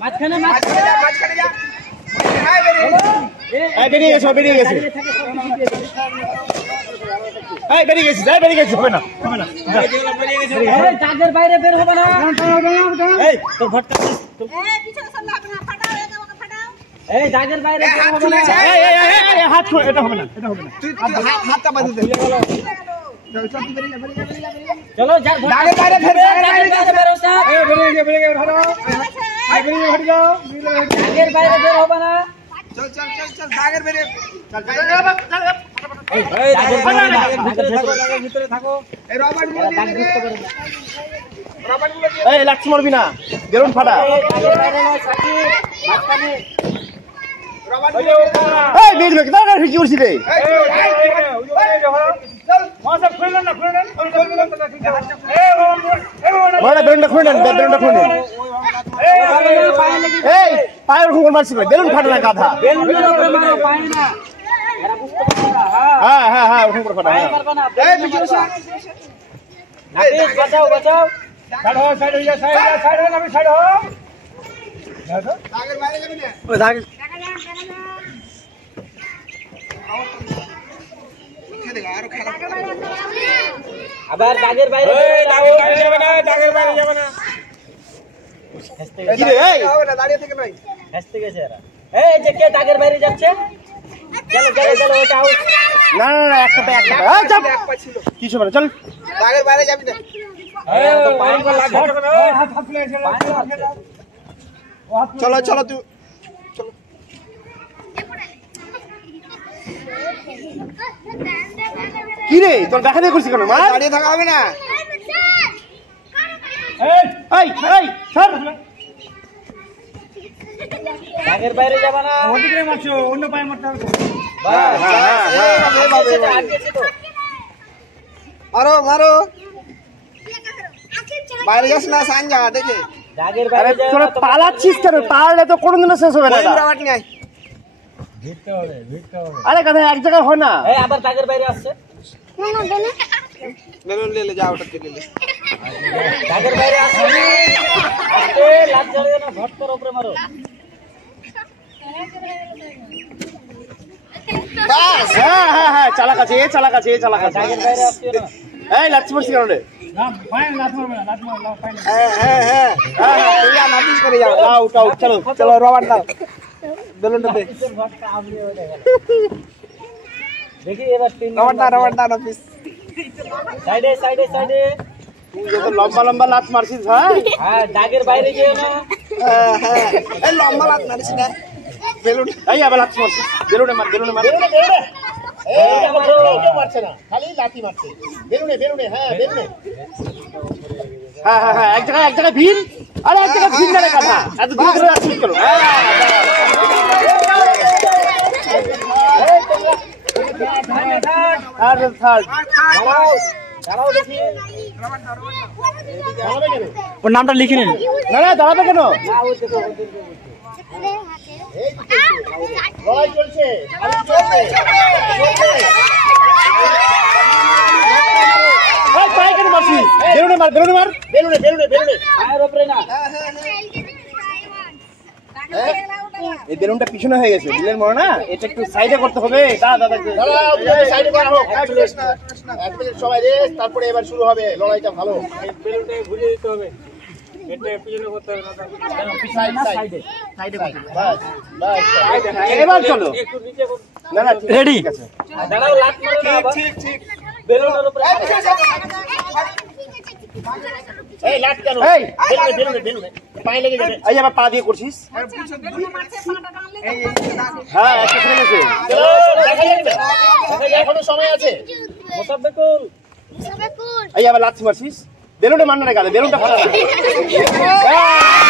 মাঝখানে যা এই বেরিয়ে গেছে বেরিয়ে গেছে এই বেরিয়ে গেছে হবে না এই দাগের বাইরে বের হবে না এই তোর ভটকা এই পিছনে সামনে আপনি ফাটাও এই দাগের বাইরে বের হবে না এই হাত খোল এটা হবে না তুই হাতটা বাঁধে দে চলো দাগের বাইরে বের হচ্ছে বেরিয়ে ধরো এই বেরিয়ে হট যাও দাগের বাইরে বের হবে না চল দাগের বাইরে চল এই দাগের ভিতরে থাকো এই রবার্ট গুলো এই লাক্স মারবি না বেলুন ফাটা দাগের বাইরে নয় সাকি মাঝখানে রবার্ট এই বের বের দাঁড়া কি করছিস রে চল মাসব খুলে না বড় বেলুনটা খুলে নেন বেলুনটা খুলে নেন এই পায়ের ঘুম মারছিস বেলুন ফাটা না গাধা বেলুনের উপরে মারো পায় না এরা বুঝতে পারে না হ্যাঁ ওখান করে ফাটা মারবে না এই পিছনে নাপিস বাঁচাও সাইড হয়ে যা সাইড হো দাগের বাইরে যাবি না ওই দাগ কে দেখা আর খেলা আবার দাগের বাইরে যাবে না কি রে এই হবে না দাঁড়িয়ে থেকে নয় হাসতে গেছে এরা এই যে কে দাগের বাইরে যাচ্ছে চলো ওটা আউট না একটা এই চাপ এক পা ছিল কিছু বলে চল দাগের বাইরে যাবি না তো পানি কো লাগে হাত ফুলে চলো তুই কি রে তোর দেখা দিয়ে করছিস কেন মা দাঁড়িয়ে থাকা হবে না এই সর দাগের বাইরে যাবে না ওদিকে মারছো অন্য পায়ে মারতে হবে মারো বাইরে যাস না সান যা দেখে দাগের আরে বাইরে তোরা পালাচ্ছিস কেন পারলে তো কোনোদিনও শেষ হবে না এটা। রবার্ট নিয়ে আয় আরে কথা এক জায়গায় হয় না এই আবার দাগের বাইরে আসছে বেলুন লে যা ওটা তুলে লে দাগের বাইরে আসছে আস্তে লাগ জ্বালিয়ে না ভটকার উপরে মারো বাস হ্যাঁ চালাক আছে দাগের বাইরে আসছে না এই লাচ্ছি মারছি কেন রে হ্যাঁ তুই আর নাপিস করে যাও আউট চলো রবার্ট দাও বেলুনটা দে কিসের ভটকা আপনি ওটা দেখি এবার তিন রবার্ট দাও নাপিস সাইডে তুই যত লম্বা লাত মারছিস হ্যাঁ দাগের বাইরে যেও না হ্যাঁ এই লম্বা লাত মারিস না বেলুন এই আবার লাচ্ছি মারছিস বেলুনে মার এইটা মারো মারছে না খালি লাঠি মারছে বেলুনে হ্যাঁ এক জায়গায় ভিড় আরে এক জায়গায় ভিড় না রে কথা এত দূর ধরে আসছিস কেন আর থার্ড দাঁড়াও দেখি ওর নামটা লিখে নিন না দাঁড়াবে কেন লড়াই চলছে পায়ে কেন মারছিস বেলুনে মার বেলুনে পায়ের উপরে না এই বেলুনটা পিছনে হয়ে গেছে বুঝলেন মনে না এটা একটু সাইডে করতে হবে দাদা সাইডে করা হোক এক মিনিট সবাই রেস্ট তারপরে এবার শুরু হবে লড়াইটা ভালো বেলুনটা ঘুরিয়ে দিতে হবে এটা পিছনে করতে হবে না সাইডে বাস এবার চলো একটু নিচে করো না রেডি ঠিক আছে দাঁড়াও লাত মারো না আবার ঠিক বেলুনের উপরে এই লাট কেন এই বেলুনে পায়ে লেগে যাবে এই আবার পা দিয়ে করছিস হ্যাঁ একটা ছেড়ে গেছে দেখা যাবে এখনো সময় আছে মোসাব্বেকুল এই আবার লাথি মারছিস বেলুনে মার না রে গালে বেলুনটা ফাটা না